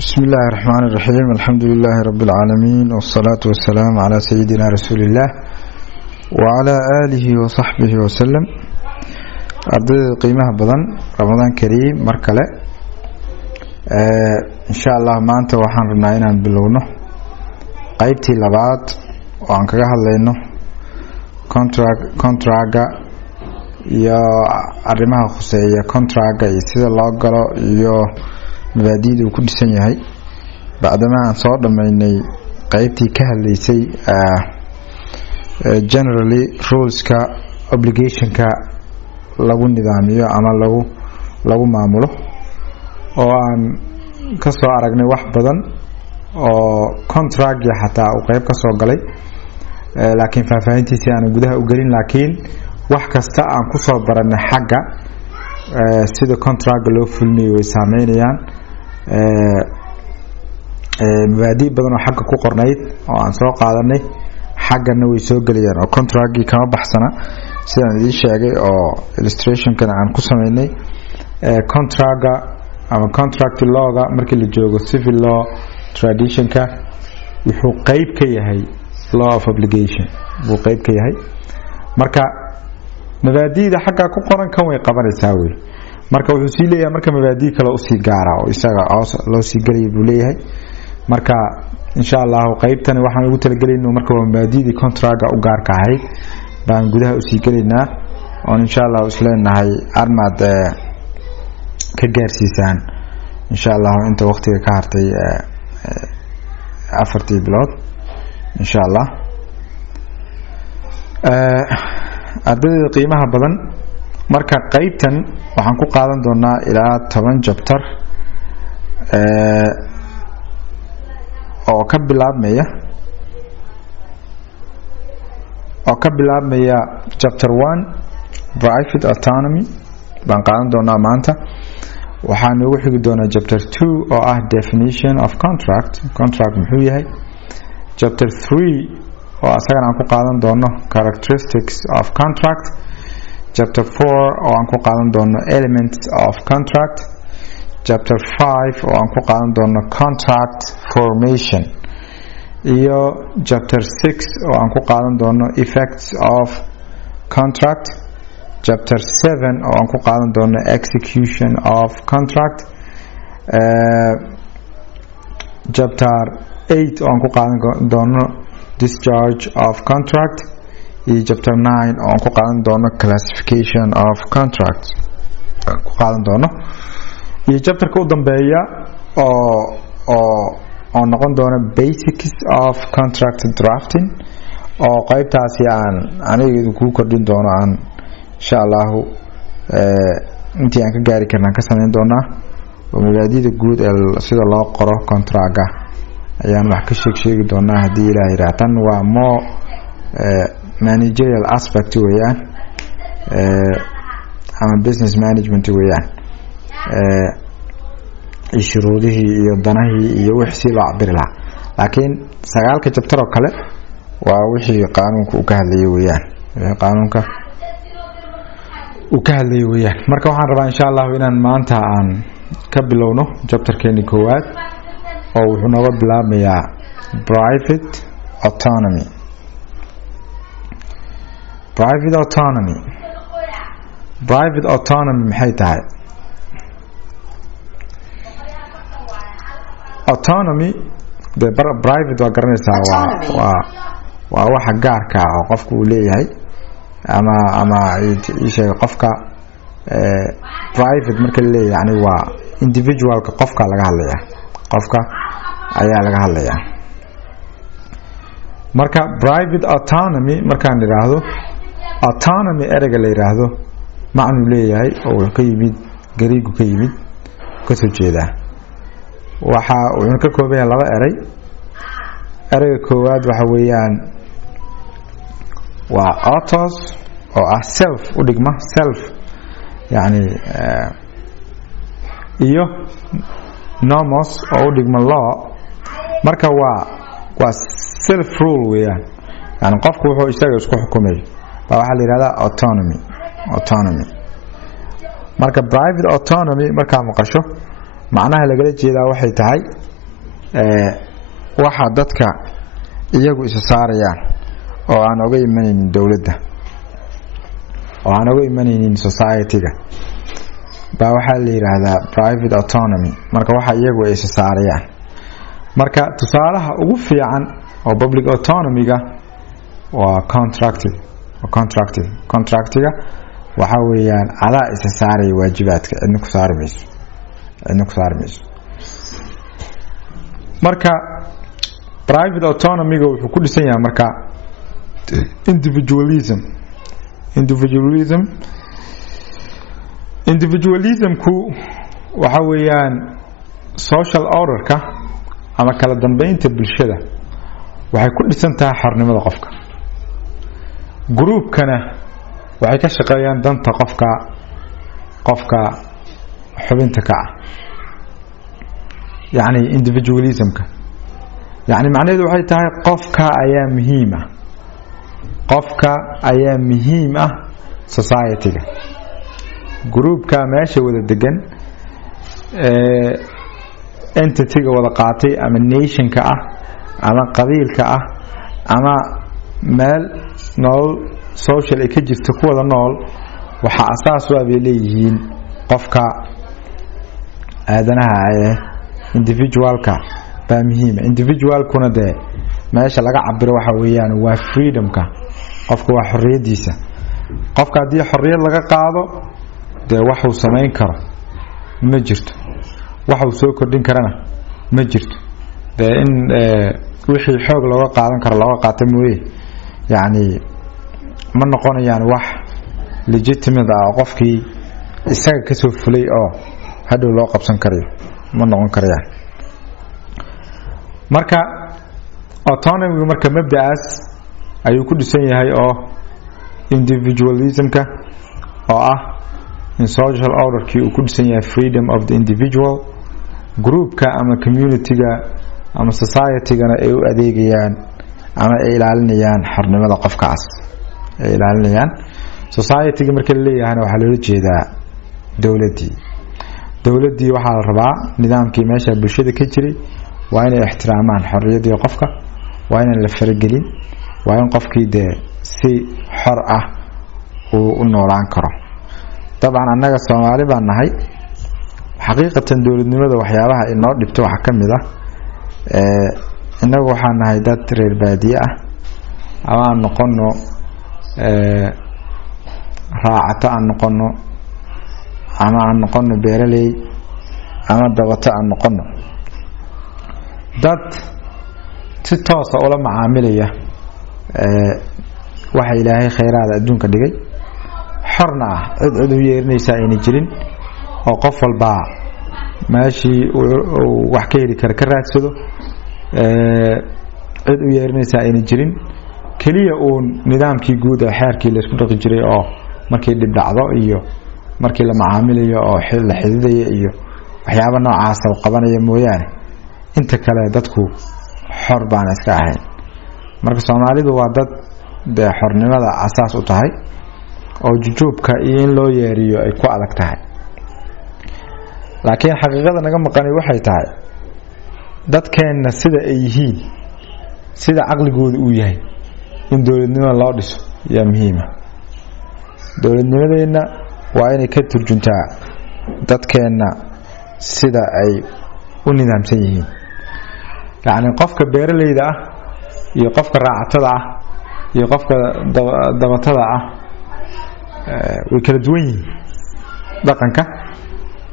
بسم الله الرحمن الرحيم الحمد لله رب العالمين والصلاة والسلام على سيدنا رسول الله وعلى آله وصحبه وسلم. أرضي قيمة بدن رمضان كريم مركلة إن شاء الله ما أنت وحن رناينا بلونه قيبتي لبعض وعنك هذا كونتراكا يا أرمها خصية كونتراكا يصير الله قالوا يا مبادئ وكل سنة هاي بعدما صار لما إني قيبتي كهليسي generally rules كا obligation كا لو النظامية أما لو معموله وعن كسر عرقني واحد بدن أو contract حتى وقيب كسر قلي لكن فهمتي سيان وجودها وقلين لكن واحد كسر عن كسر برنا حاجة سيد contract لو فيلمي ويسامين يعني مبادئ بدن حاجة كقرنيت أو عن سوق قادرني حاجة إنه يسوق ليان أو contract كمان بحثنا سيان ذي شيء أو illustration كان عن كسميني contract أما contract law مركل الجوج civil law tradition كا يحو قيب كي هي law of obligation وقيب كي هي مركا مبادئ ده حاجة كقرن كم يقبل يساوي marka wuxuu sii leeyahay marka mabaadii kale u sii gaara oo isaga loo sii galay buu leeyahay marka insha Allah qaybtan waxaan ugu talagaleynaa marka mabaadii contract u gaarka ahayd baan gudaha u sii galeynaa oo insha Allah isleenahay armad ka gaarsiisaan insha Allah inta waqtiga ka hartay afartii bilood insha Allah ardayda qiimaha badan marka qaybtan waxaan ku qaadan doonaa ilaa 10 chapter oo ka bilaabmaya chapter 1 private autonomy baan qaadan doonaa maanta waxaan ugu xigi doonaa chapter 2 oo ah definition of contract muxuu yahay chapter 3 oo asagana aan ku qaadan doono characteristics of contract chapter 4 oo aan ku qaadan doono elements of contract chapter 5 oo aan ku qaadan doono contract formation iyo chapter 6 oo aan ku qaadan doono effects of contract chapter 7 oo aan ku qaadan doono execution of contract chapter 8 oo aan ku qaadan doono discharge of contract iyo chapter 9 oo ku qaadan doono classification of contracts ku qaadan doono iyo chapterka u dambeeya oo noqon doona basics of contract drafting oo qaybtaasi aan aniga ku kordhin doono aan insha Allah intii aan ka gaari karnaa ka sameyn doonaa oo mabaadi'da guud ee sida loo qoro contract ayaan wax ka sheegi doonaa hadii Ilaahay raatan waa managerial aspect weeyaan ama business management weeyaan shuruudihii iyo danahii iyo wixii loo cabiri lahaa laakiin 9 chapter oo kale waa wixii qaanuunka uu ka hadlayay weeyaan qaanuunka uu ka hadlayay weeyaan marka waxaan rabaa insha Allah inaan maanta aan ka bilowno chapterkeeni koowaad oo wuxuu nooga bilaabmayaa private autonomy maxay tahay autonomy the private waa garanaysaa waa waxa gaarka ah oo qofku uu leeyahay ama isha qofka private marka la leeyahay yani waa individualka qofka laga hadlaya qofka ayaa laga hadlaya marka private autonomy markaan yiraahdo autonomy ereyga la yiraahdo macnu leeyahay oo ka yimid Gariigu ka yimid ka soo jeeda waxa uu ka kooban yahay laba erey ereyga koowaad waxa weeyaan waa autos oo ah self u dhigma self yani iyo nomos oo u dhigma law marka waa self rule weeyaan yani qofku wuxuu isaga isku xukumay waxa la yiraahdaa autonomy marka private autonomy marka maqasho macnaha laga jeedaa waxay tahay waxa dadka iyagu isa saarayaan oo aan uga imanaynin dawladda oo aan uga imanaynin society-ga baa waxa la yiraahdaa private autonomy marka waxa iyagu isa saarayaan marka tusaalaha ugu fiican oo public autonomy-ga waa contractiga waxa weeyaan ala isa saaray waajibaadka cidna ku saarmayso marka private autonomy-ga wuxuu ku dhisan yahay marka individualism-ku waxa weeyaan social order-ka ama kala dambeynta bulshada waxay ku dhisan tahay xornimada qofka groupkana waxay ka shaqeeyaan danta qofka xubinta ka yani individualism-ka yani macnaheedu waxay tahay qofka ayaa muhiim ah society-ga groupka meesha wada degan entity-ga wada qaatay ama nation-ka ah ama qabiilka ah ama meel nolol social ay ka jirto ku wada nool waxa asaas u ah bay leeyihiin qofka aadanaha ee individualka baa muhiim individualkuna de meesha laga cabiro waxa weeyaan waa freedomka qofka waa xorriyadiisa qofka hadii xorriyad laga qaado de wax uu sameyn karo ma jirto wax uu soo kordhin karana ma jirto de in wixii xoog looga qaadan karo looga qaato mooyee yani ma noqonayaan wax legitimate ah qofkii isaga ka soo fulay oo hadhow loo qabsan karayo ma noqon karayaan marka autonomy marka mabdaas ayuu ku dhisan yahay oo individualism-ka oo ah in social order-kii uu ku dhisan yahay freedom of the individual groupka ama community-ga ama society-gana ay u adeegayaan ama ay ilaalinayaan xornimada qofkaas ay ilaalinayaan society-ga marka la leeyahayna waxaa loola jeedaa dawladdii waxaa la rabaa nidaamkii meesha bulshada ka jiray waa inay ixtiraamaan xorriyadii qofka waa inaan la faragelin waa in qofkii dee si xor ah uu u noolaan karo dabcan annaga Soomaali baan nahay xaqiiqatan dawladnimada waxyaabaha inoo dhibto waxa ka mid ah inagu waxaan nahay dad reer baadiye ah ama aan noqono raacata aan noqono ama aan noqono beeraley ama dabata aan noqono dad si toos ah ula macaamilaya waxa Ilaahay khayraad adduunka dhigay xorna ah cid u yeernaysa ayna jirin oo qof walba meeshii uu wax ka heli kara ka raadsado cid u yeernaysa ayna jirin kaliya uu nidaamkii guud ee xeerkii la isku dhaqi jiray oo markii dib dhacdo iyo markii la macaamilayo oo xil la xididaya iyo waxyaabo noocaas oo qabanaya mooyaane inta kale dadku xor baan iska ahayn marka Soomaalidu waa dad de xornimada asaas u tahay oo jujuubka iyo in loo yeeriyo ay ku adag tahay laakiin xaqiiqada naga maqanay waxay tahay dadkeena sida ay yihiin sida aqligoodu uu yahay in dawladnimada loo dhiso yaa muhiim ah dawladnimadeena waa inay ka turjuntaa dadkeena sida ay u nidaamsan yihiin yani qofka beeraleyda ah iyo qofka raacatada ah iyo qofka dabatada ah way kala duwan yihiin dhaqanka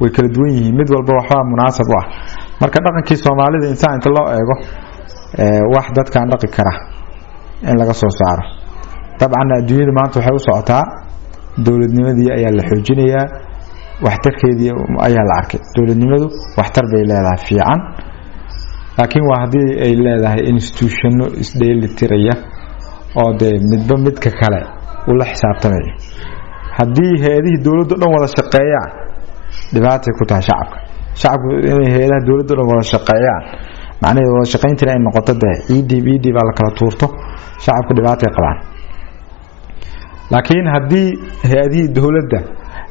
way kala duwan yihiin mid walba waxa munaasab ah marka dhaqankii Soomaalida inta loo eego wax dadkan dhaqi kara in laga soo saaro dabcan adduunyada maanta waxay u socotaa dawladnimadii ayaa la xoojinayaa waxtarkeedii ayaa la arkay dawladnimadu waxtar bay leedahay fiican laakiin waa hadii ay leedahay institutionno isdheelitiraya oo de midba midka kale u la xisaabtamayo hadii hay'adaha dawladda dhan wada shaqeeyaan dhibaato ku tahay shacabku inay hay'adaha dawladda dhan wada shaqeeyaan macnaheedu wada shaqeynta ay noqoto de EDB baa la kala tuurto shacabku dhibaato ay qabaan laakiin hadii hay'adaha dawladda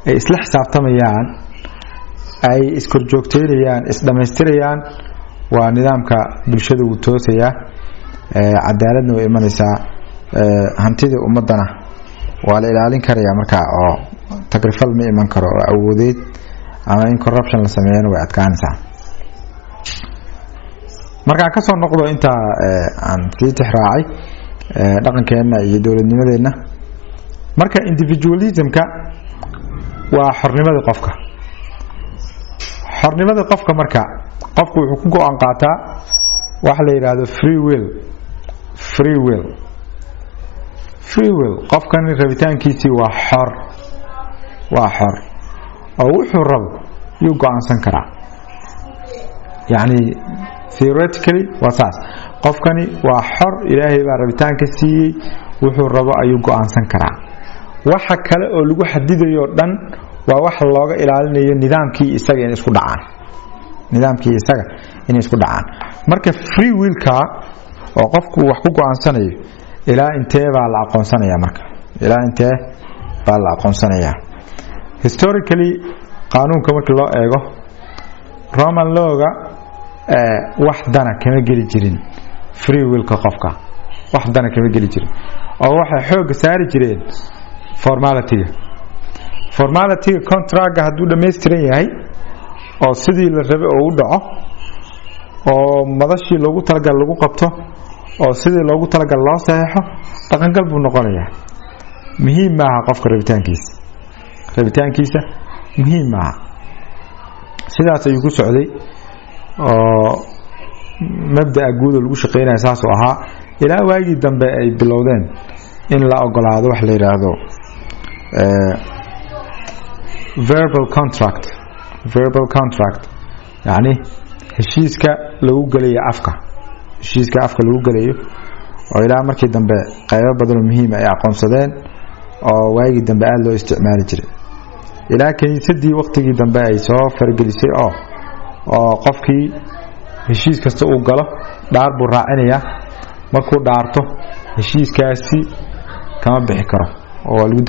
ay isla xisaabtamayaan ay iskorjoogteynayaan isdhameystirayaan waa nidaamka bulshada uu toosaya cadaaladna way imanaysaa hantida ummadana waa la ilaalin karayaa marka oo tagrifal ma iman karo oo awoodeed ama in corruption la sameeyana way adkaanaysaa marka ka soo noqdo inta aan sii tixraacay dhaqankeena iyo dawladnimadeena marka individualism-ka waa xornimada qofka marka qofku wuxuu ku go'aan qaataa wax la yiraahdo free will qofkan rabitaankiisa waa xor oo wuxuu rabo yuu go'aansan karaa yani theoretically wasaas qofkani waa xor ilaahay baa rabitaanka siiyay wuxuu rabo ayuu go'aansan karaa waxa kale oo lagu xadidayo dhan waa wax looga ilaalinayo nidaamkii isaga in isku dhacaan marka free will-ka oo qofku wax ku go'aansanayo ilaa intee baa la aqoonsanayaa historically qaanuunka markii loo eego Roman law-ga wax dana kama geli jirin free will-ka qofka wax dana kama geli jirin oo waxay xoog saari jireen formality contract hadduu dhameystiran yahay oo sidii la rabay oo u dhaco oo madashii loogu talagal lagu qabto oo sidii loogu talagal loo saxeexo dhaqangal buu noqonayaa muhiim maaha qofka rabitaankiisa muhiim maaha sidaas ayuu ku socday oo mabda'a guud oo lagu shaqeynaya saas oo ahaa ilaa waagii dambe ay bilowdeen in la ogolaado wax la yiraahdo verbal contract yani heshiiska lagu galayo afka lagu galayo oo ilaa markii dambe qaybo badan oo muhiim ay aqoonsadeen oo waagii dambe aad loo isticmaali jiray ilaa kaniisadii waqtigii dambe ay soo fargelisay oo qofkii heshiis kasta uu galo dhaar buu raacinayaa markuu dhaarto heshiiskaasi kama bixi karo oo waa lagu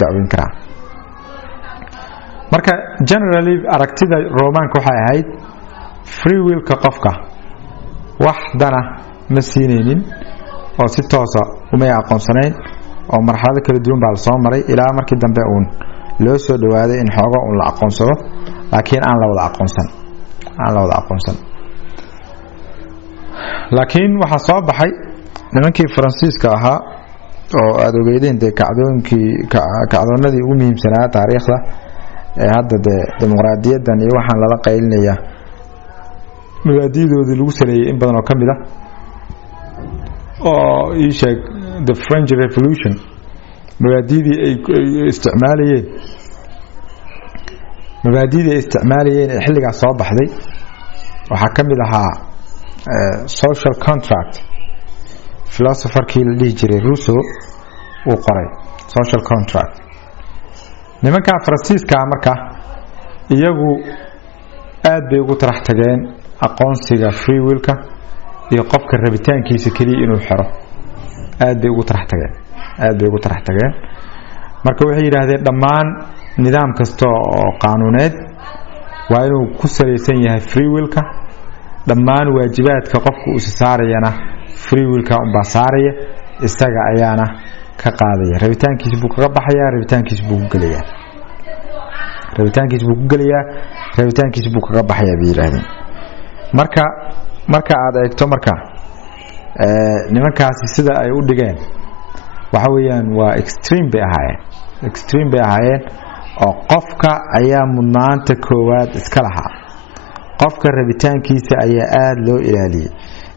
dacweyn karaa marka generally aragtida Romanka waxay ahayd free will-ka qofka wax dana ma siinaynin oo si toos ah uma aqoonsanayn oo marxalado kala duwan baa soo maray ilaa markii dambe uun loo soo dhawaaday in xoogo uu la aqoonsado laakiin aan la wada aqoonsan laakiin waxa soo baxay nimankii Faransiiska ahaa oo aad ogeydeen kacdoonadii ugu muhiimsanaa taariikhda ee hadda dimuqraadiyadan iyo waxaan lala qaylinaya mabaadi'doodii lagu saleeyay in badan oo kamid ah oo ii sheeg the French Revolution mabaadi'dii ay isticmaalayeen ee xilligaas soo baxday waxaa kamid ahaa social contract philosopher-kii la dhihi jiray Rousseau uu qoray social contract nimanka Faransiiska marka iyagu aad bay ugu tarax tageen aqoonsiga free will-ka iyo qofka rabitaankiisa kaliya inuu xiro aad bay ugu tarax tageen marka waxay yiraahdeen dhammaan nidaam kasta oo qaanuuneed waa inuu ku saleysan yahay free will-ka dhammaan waajibaadka qofku uu saarayana free will-ka un baa saaraya isaga ayaana ka qaadaya rabitaankiisa buu kaga baxaya rabitaankiisa buu ku galayaa rabitaankiisa buu kaga baxaya bay yiraahdeen marka aad eegto marka nimankaasi sida ay u dhigeen waxa weeyaan waa extreme bay ahaayeen oo qofka ayaa mudnaanta koowaad iska lahaa qofka rabitaankiisa ayaa aad loo ilaaliyay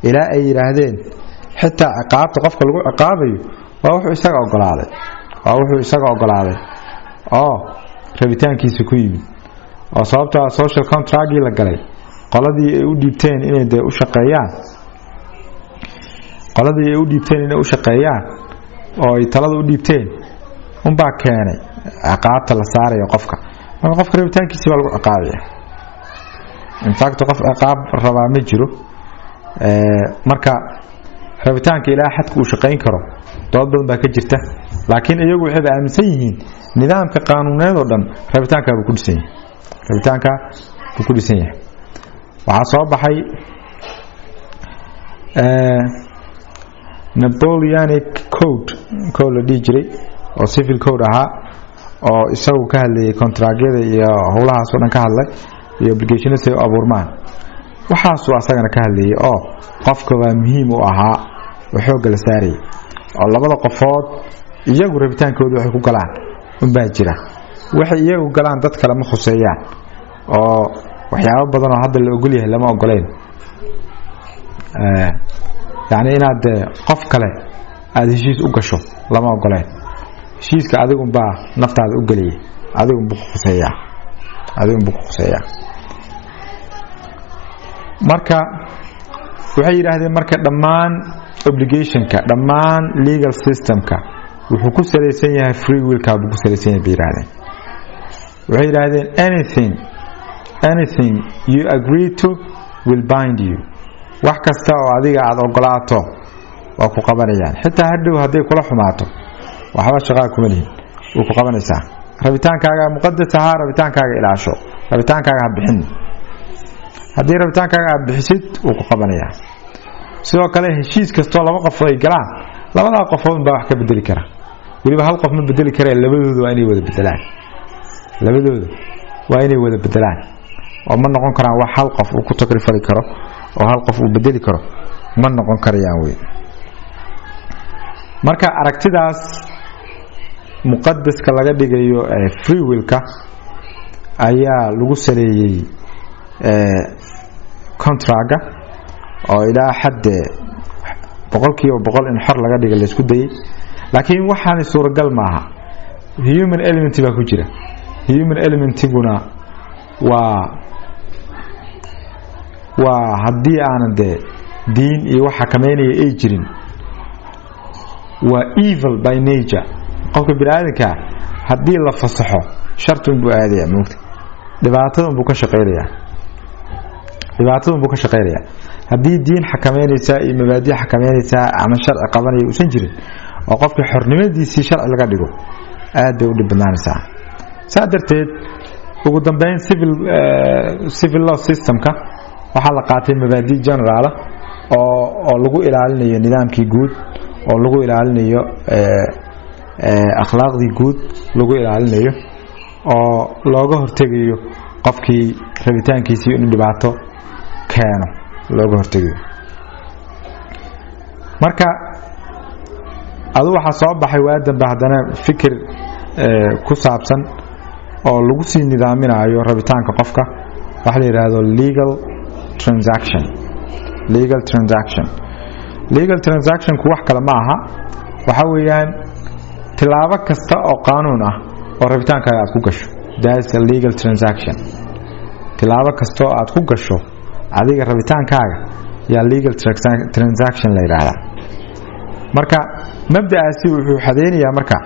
ilaa ay yiraahdeen xitaa ciqaabta qofka lagu ciqaabayo waa wuxuu isaga ogolaaday oo rabitaankiisa ku yimid oo sababta social contract-gii la galay qoladii ay u dhiibteen inay u shaqeeyaan oo ay talada u dhiibteen unbaa keenay ciqaabta la saarayo qofka marka qofka rabitaankiisa baa lagu ciqaabaya in fact qof ciqaab rabaa ma jiro marka rabitaanka ilaa xadka uu shaqeyn karo dood badan baa ka jirta laakiin iyagu waxay aaminsan yihiin nidaamka qaanuuneed oo dhan rabitaanka buu ku dhisan yahay waxaa soo baxay Napoleonic code la dhihi jiray oo civil code ahaa oo isagu ka hadlayay contractyada iyo howlahaas oo dhan ka hadlay iyo obligations ay abuurmaan waxaas oo asagana ka hadlayay oo qofka waa muhiim u ahaa oo xoog la saaray oo labada qofood iyagu rabitaankooda waxay ku galaan baa jira waxay iyagu galaan dad kale ma khuseeyaan oo waxyaabo badan oo hadda la ogol yahay lama ogoleen يعني inaad qof kale aad heshiis u gasho lama ogoleen heshiiska adigu baa naftaada u galiyay adigu buu khuseeyaa marka waxay yiraahdeen marka dhammaan obligationka dhammaan legal systemka wuxuu ku saleysan yahay free will ka buu ku saleysan yahay biiraaden waxay yiraahdeen anything you agree to will bind you wax kasta oo adiga aad ogolaato waa ku qabanayaan xitaa hadhow haday kula xumaato waxba shaqo kuma lihin oo ku qabanaysaa rabitaankaaga muqaddas ah rabitaankaaga ilaasho rabitaankaaga ha bixin hadii rabitaankaaga aad bixisid oo ku qabanayaan sidoo kale heshiis kasto laba qof ay galaan labada qofood baa wax ka bedeli kara waliba hal qof ma bedeli kara labadoodu waa inay wada bedelaan oo ma noqon karaan wax hal qof uu ku takrifali karo oo hal qof uu bedeli karo ma noqon karayaan way marka aragtidaas muqaddaska laga dhigayo free will ka ayaa lagu saleeyay contract oo ilaa xad 100% in xor laga dhigo la isku dayay laakiin waxaan suuragal maaha human element baa ku jira human elementiguna waa hadii aanan diin iyo waxa kameynaya ay jirin waa evil by nature qofka bini'aadamka hadii la fasaxo shartu buu aadaya moogta dhibaatada buu ka shaqeynaya hadii diin xakameynaysa iyo mabaadi xakameynaysa ama sharci qabanaya uusan jirin oo qofka xornimadiisa sharci laga dhigo aad bay u dhibanaanaysaa saadarteed ugu dambeyn civil law systemka waxa la qaatay mabaadi general oo lagu ilaalinayo nidaamkii guud oo lagu ilaalinayo akhlaaqdii guud lagu ilaalinayo oo looga hortagayo qofkii rabitaankiisa inuu dhibaato keeno looga hortagayo marka adu waxa soo baxay waadan bahdana fikir ku saabsan oo lagu sii nidaaminayo rabitaanka qofka waxa la yiraahdo legal transaction ku wax kale ma aha waxa weeyaan tilaabo kasta oo qaanuun ah oo rabitaankaaga aad ku gasho that's a legal transaction tilaabo kasta oo aad ku gasho adiga rabitaankaaga yaa legal transaction la yiraahdaa marka mabda'aasi wuxuu xadeynayaa marka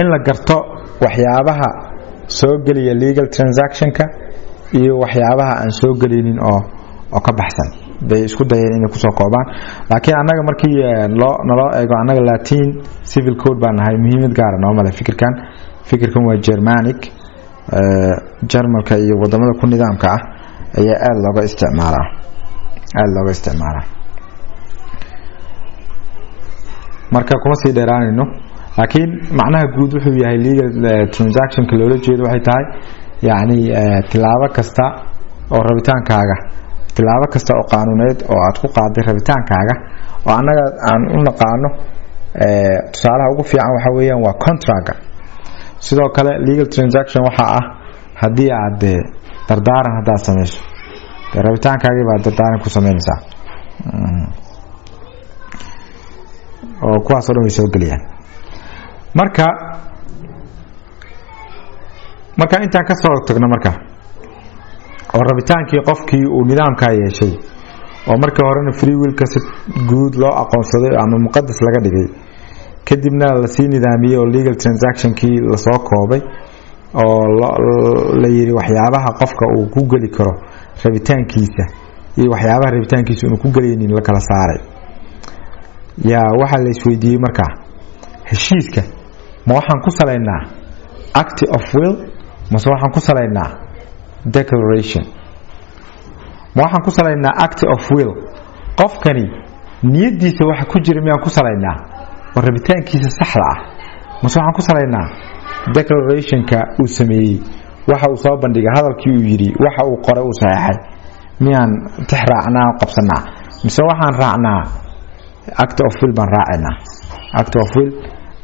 in la garto waxyaabaha soo galiya legal transactionka iyo waxyaabaha aan soo galinin oo ka baxsan bay isku dayeen inay ku soo koobaan laakiin anaga markii naloo eego anaga Latin civil code baan nahay muhiimad gaar ah noomale fikirkan waa Germanic Jarmalka iyo wadamada ku nidaamka ah ayaa aad looga isticmaalaa marka kuma sii dheeraanayno laakiin macnaha guud wuxuu yahay legal transaction ka loola jeedo waxay tahay يعني tilaabo kasta oo rabitaankaaga tilaabo kasta oo qaanuuneed oo aad ku qaaday rabitaankaaga oo anaga aan u naqaano tusaalaha ugu fiican waxa weeyaan waa contract sidoo kale legal transaction waxa ah hadii aad dardaaran hada sameyso rabitaankaaga baad dardaaran ku sameynaysaa oo kuwaas oo dhan way soo galiyaan marka inta ka soo tagno marka oo rabitaankii qofkii uu nidaamka yeeshay oo markii horena free will ka si guud loo aqoonsaday ama muqaddas laga dhigay kadibna la sii nidaamiyay oo legal transaction kii la soo koobay oo la yiri waxyaabaha qofka uu ku gali karo rabitaankiisa iyo waxyaabaha rabitaankiisa inuu ku galeynin la kala saaray waxa la isweydiiyay marka heshiiska ma waxaan ku saleynaa act of will ma waxaan ku saleynaa declaration ما waxaan ku salaynaa act of will qofkani niyadiisa waxa ku jira miyaan ku salaynaa warabitaankiisa saxda ah mas waxaan ku salaynaa declaration-ka uu sameeyay waxa uu soo bandhigay hadalkii uu yiri waxa uu qoray uu saxeexay miyaan tixraacnaa qabsanaa mise waxaan raacnaa act of will baan raacaynaa act of will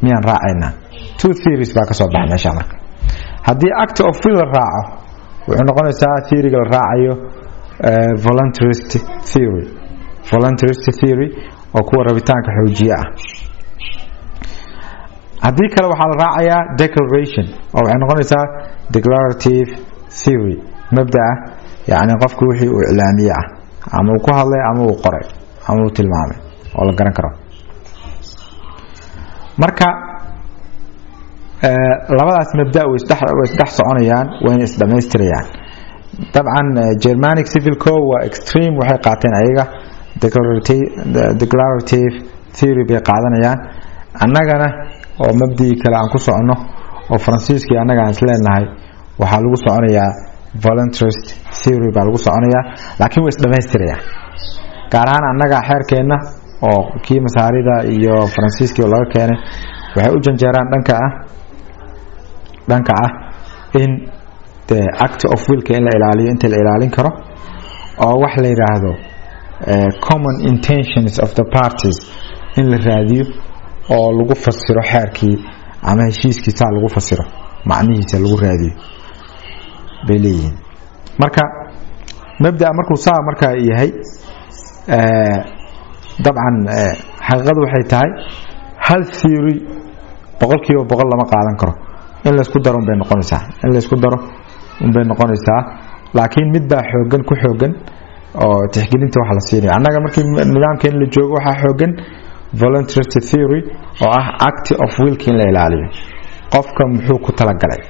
miyaan raacaynaa two theories baa ka soo baxay meesha marka haddii act of will raaco wuxuu noqonaysaa theory-ga la raacayo voluntarist theory oo kuwa rabitaanka xoojiya ah haddii kale waxaa la raacayaa declaration oo waxay noqonaysaa declarative theory mabda'a yani qofku wixii uu iclaamiye ah ama uu ku hadlay ama uu qoray ama uu tilmaamay oo la garan karo marka labadaas mabda' way isdhex soconayaan wayna isdhamaystirayaan طبعا Germanic Civil Code waa extreme waxay qaateen ayaga declarative theory bay qaadanayaan annagana oo mabdii kale aan ku socono oo Faransiiska annaga aan isleenahay waxa lagu soconayaa voluntarist theory baa lagu soconayaa laakiin way isdhamaystirayaan gaar ahaan annaga xeerkeena oo kii masaarida iyo Faransiiska laga keenay waxay u janjeeraan dhanka ah in the act of will in la ilaaliyo inta la ilaalin karo oo wax la yiraahdo common intentions of the parties in la raadiyo oo lagu fasiro xeerkii ama heshiiskiisa lagu fasiro macnihiisa lagu raadiyo beleeyin marka mabda markuu saa marka yahay dabcan xaqiiqadu waxay tahay hal theory 100% lama qaadan karo in la isku daro bay noqonaysaa laakiin mid baa xoogan oo tixgelinta waxa la siinayo annaga markii nidaamkeen la joogo waxa xoogan voluntarist theory oo ah act of will in la ilaaliyo qofka muxuu ku talagalay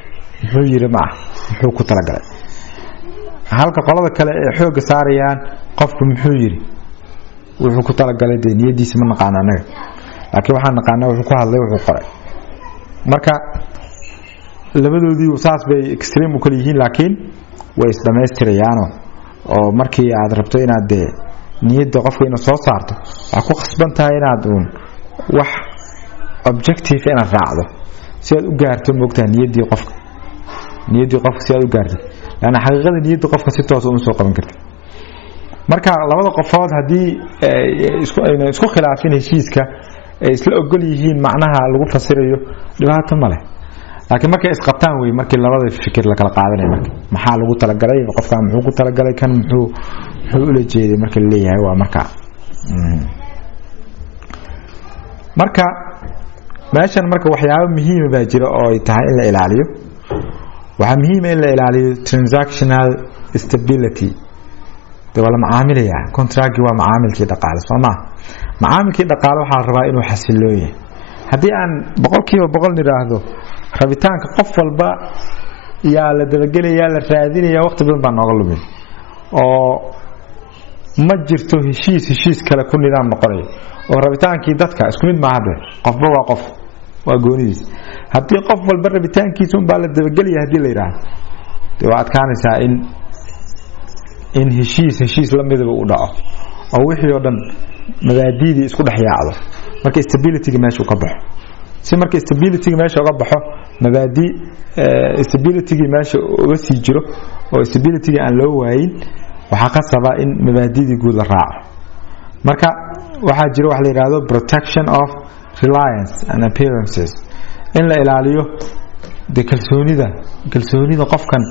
muxuu yiri muxuu ku talagalay halka qolada kale ee xooga saarayaan qofku muxuu yiri wuxuu ku talagalay niyadiisa ma naqaan anaga laakiin waxaan naqaanaa wuxuu ku hadlay wuxuu qoray marka labadoodii saas bay extreme u kala yihiin laakiin way isdhamaystirayaan oo markii aad rabto inaad niyada qofka inuu soo saarto waxa ku khasban tahay inaad wax objective inaad raacdo si aad u gaarto moogtaa niyadii qofka si aad u gaarto lana xaqiiqada niyada qofka si toos ah u soo qaban karto marka labada qofood hadii isku khilaafin heshiiska isla ogol yihiin macnaha lagu fasirayo dhibaato ma leh laakiin markay isqabtaan way markii labada fikir la kala qaadanay maxaa lagu talagalay qofka muxuu ku talagalay kan muxuu ula jeeday markii la leeyahay waa marka meeshan marka waxyaabo muhiim ah jira oo ay tahay in la ilaaliyo waxa muhiim ah in la ilaaliyo transactional stability wala macaamilaya contract waa macaamilkii dhaqaale Soomaa macaamilkii dhaqaale waxa la rabaa inuu xasiloo yahay hadii aan 100% niraahdo rabitaanka qof walba yaa la dabagelaya la raadinaya waqti badan baa nooga lumin oo ma jirto heshiis kale ku nidaam noqonay oo rabitaankii dadka isku mid ma ahade qofba waa goonidiis hadii qof walba rabitaankiisa baa la dabagelaya hadii la yiraahdo waa adkaanaysaa in heshiis la midaba u dhaco oo wixii oo dhan mabaadiidii isku dhaxyaacdo marka stability-ga meesha ka baxo si marka stability-ga meesha uga baxo mabaadii stability-ga meesha uga sii jiro oo stability-ga aan loo waayin waxa qasaba in mabaadiidii guud la raaco marka waxa jira wax la yiraahdo protection of reliance and appearances in la ilaaliyo kalsoonida qofkan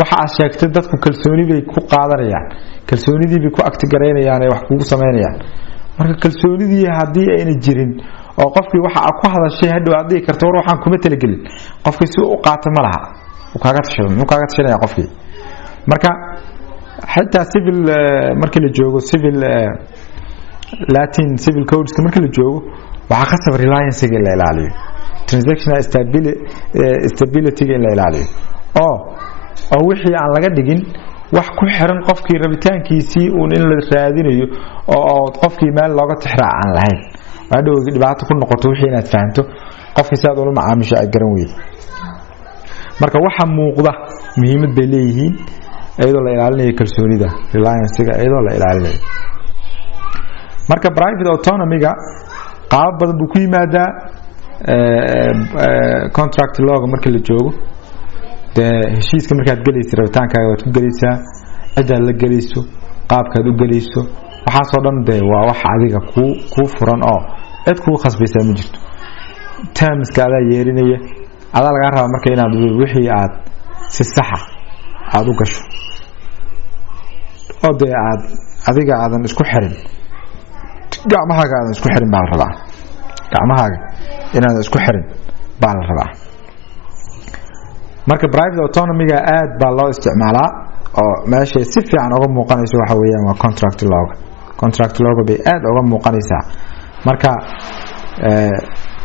waxa aad sheegtay dadku kalsooni bay ku qaadanayaan kalsoonidii bay ku actigareynayaan ay wax kugu sameynayaan marka kalsoonidii hadii ayna jirin oo qofkii waxa aad ku hadashay hadhow aad dhigi karto waxaan kuma talagelin qofkii si uu qaato ma laha uu kaaga tashanaya qofkii marka حتى civil markii la joogo Latin civil codes markii la joogo waxa qasab reliance in la ilaaliyo transactional stability in la ilaaliyo oo wixii aan laga dhigin wax ku xiran qofkii rabitaankiisii in la raadinayo oo qofkii meel looga tixraac aan lahayn hadhow dhibaato ku noqoto wixii inaad fahanto qofkii saad ula macaamisho ay garan weyd marka waxa muuqda muhiimad bay leeyihiin iyadoo la ilaalinayo kalsoonida reliance-ga iyadoo la ilaalinayo. marka private autonomy-ga qaab badan buu ku yimaadaa contract law marka la joogo heshiiska markaad galayso rabitaankaaga waad ku galaysaa cidaad la galayso qaabkaad u galayso waxaasoo dhan waa wax adiga kuu furan oo cid kugu khasbaysaa ma jirto termska adaa yeerinaya adaa lagaa rabaa marka inaad wixii aad si saxa aad u gasho oo aad adiga aadan isku xirin gacmahaaga aadan isku xirin baa la rabaa gacmahaaga inaadan isku xirin baa la rabaa. marka private autonomy-ga aad baa loo isticmaalaa oo meeshay si fiican uga muuqanayso waxa weeyaan waa contract law bay aad uga muuqanaysaa. marka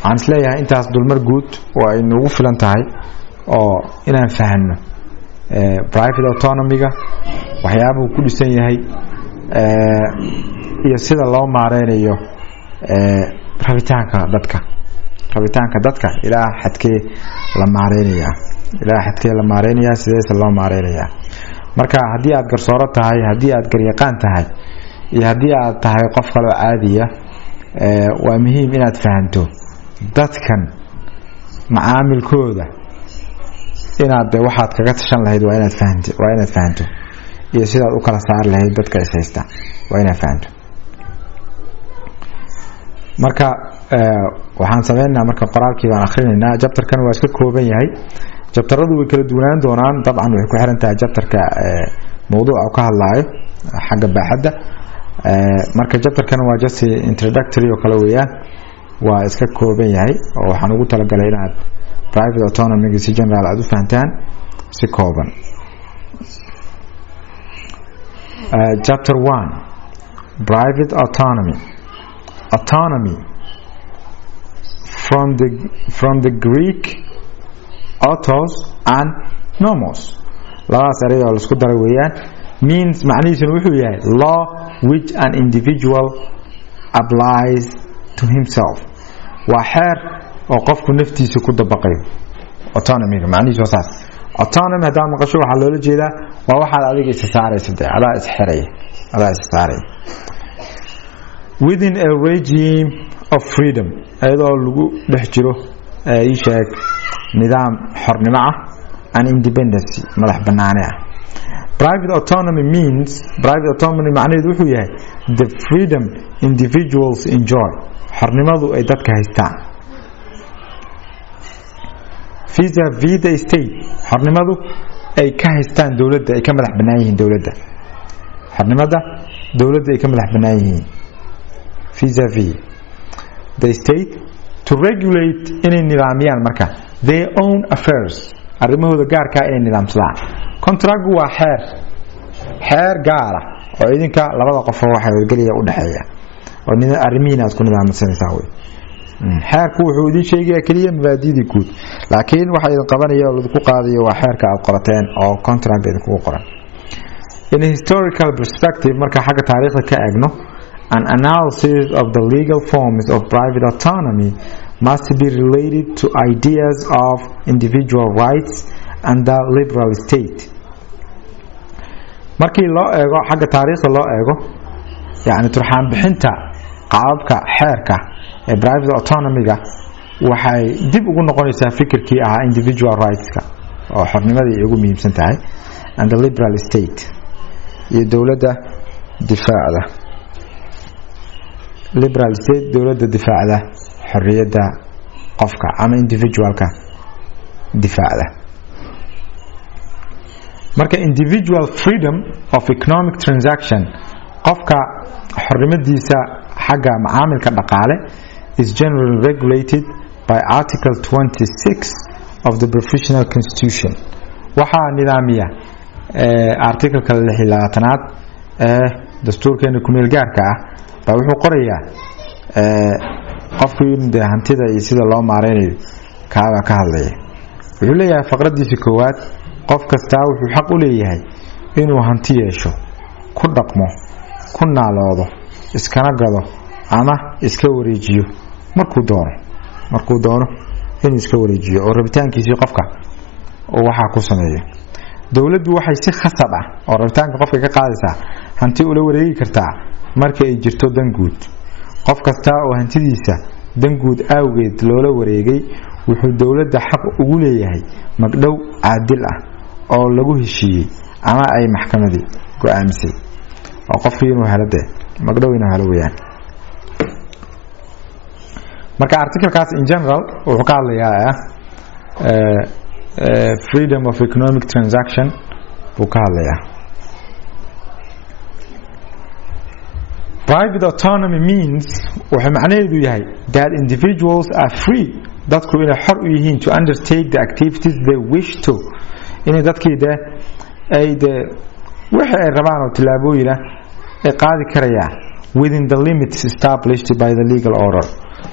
waxaan isleeyahay intaas dulmar guud oo ay nagu filan tahay oo inaan fahanno private autonomy-ga waxyaabuhu ku dhisan yahay iyo sida loo maareynayo rabitaanka dadka ilaa xadkee la maareynayaa sideese loo maareynayaa. marka haddii aad garsooro tahay, haddii aad garyaqaan tahay iyo haddii aad tahay qof kale oo caadiya waa muhiim inaad fahanto dadkan macaamilkooda inaad waxaad kaga tashan lahayd waa inaad fahanto iyo sidaad u kala saari lahayd dadka is haysta waa inaad fahanto. marka waxaan sameynaa marka qoraalkii baan akhrinaynaa. chapterkan waa iska kooban yahay, chapteradu way kala duwanaan doonaan dabcan waxay ku xiran tahay chapterka mawduuca uu ka hadlaayo xagga baaxadda. marka chapterkan waa just introductory oo kale weeyaan, waa iska kooban yahay oo waxaan ugu talagalay inaad private autonomy si general aad u fahantaan si kooban. chapter 1 private autonomy from the Greek autos and nomos, labadaas eray oo la isku daray weeyaan. means macnihiisuna wuxuu yahay law which an individual applies to himself, waa xeer oo qofku naftiisa ku dabaqayo. autonomy-ga macnihiisu waa saas. autonomy haddaan maqasho waxaa loola jeedaa waa waxaad adiga isa saaraysa adaa is saaraya within a regime of freedom, iyadoo lagu dhex jiro ii sheeg nidaam xornimo ah and independency, madax banaani ah. private autonomy macnaheedu wuxuu yahay the freedom individuals enjoy, xornimadu ay dadka haystaan. vis-a-vis the state, xornimadu ay ka haystaan dowladda, ay ka madax bannaan yihiin dowladda. xornimada dowladda ay ka madax bannaan yihiin vis-a-vis the state to regulate, inay nidaamiyaan marka their own affairs, arrimahooda gaarkaa inay nidaamsadaan. contract waa xeer gaara oo idinka labada qof waxa wadageliya u dhaxeeya oo arrimihiina aad ku nidaamsanaysaa wey. xeerku wuxuu idin sheegayaa kaliya mabaadi'dii guud, laakiin waxa idin qabanaya oo lagu qaadayo waa xeerka aad qorateen oo contract idinku qoran. in a historical perspective, marka xagga taariikhda ka eegno, an analysis of the legal forms of private autonomy must be related to ideas of individual rights and the liberal state. markii loo eego xagga taariikhda loo eego, yani turxaan bixinta qaababka xeerka ee private autonomy-ga waxay dib ugu noqonaysaa fikirkii ahaa individual rights-ka oo xornimadii ugu muhiimsan tahay and the liberal state iyo dowladda difaacda. liberal state dowladda difaacda xorriyadda qofka ama individualka difaacda. marka individual freedom of economic transaction, qofka xornimadiisa xagga macaamilka dhaqaale is generally regulated by article 26 of the professional constitution. waxaa nidaamiya article-ka 26aad ee dastuurkeena ku-meel gaarka ah baa wuxuu qorayaa qofku inuu hantida iyo sida loo maareynayo kaaba ka hadlaya. wuxuu leeyahay faqradiisa koowaad, qof kasta wuxuu xaq u leeyahay inuu hanti yeesho, ku dhaqmo, ku naaloodo, iskana gado ama iska wareejiyo markuu doono inuu iska wareejiyo oo rabitaankiisii qofka oo waxa ku sameeyo. dawladdu waxay si khasab ah oo rabitaanka qofka ka qaadaysaa hanti ula wareegi kartaa marka ay jirto dan guud qof kasta oo hantidiisa dan guud awgeed loola wareegay wuxuu dawladda xaq ugu leeyahay magdhow caadil ah oo lagu heshiiyey ama ay maxkamadii go'aamisay oo qofkii inuu helade magdhow inuu helo weeyaan marka article-kaas in general wuxuu ka hadlayaa freedom of economic transaction buu ka hadlayaa private autonomy means wuxuu macnaheedu yahay that individuals are free dadku inay xor u yihiin to undertake the activities they wish to inay dadkii ay wixii ay rabaan oo tilaabooyin ah ay qaadi karayaan within the limits established by the legal order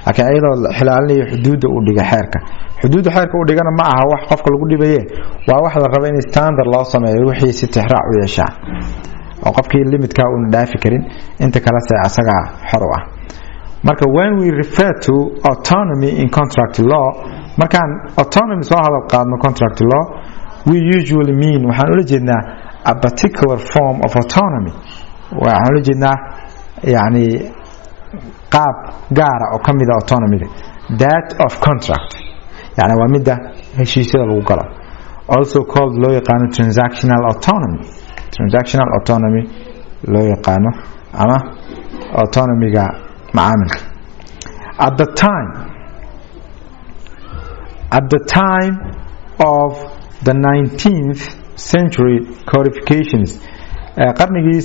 laakiin iyadoo xilaalinayo xuduudda uu dhigay xeerka xuduudda xeerka uu dhigana ma aha wax qofka lagu dhibaye waa wax la rabo in standard loo sameeyo wixii si tixraac u yeeshaa oo qofkii limitka uu dhaafi karin inta kale se asaga xor u ah marka when we refer to autonomy in contract law markaan autonomy soo hadal qaadno contract law we usually mean waxaan ula jeednaa a particular form of autonomy waxaan ula jeednaa yani qaab gaara oo kamid ah autonomy that of contract yani waa midda heshiisyada lagu galo also called loo yaqaano transactional autonomy loo yaqaano ama autonomy-ga macaamilka at the time of the 19th century codifications qarnigii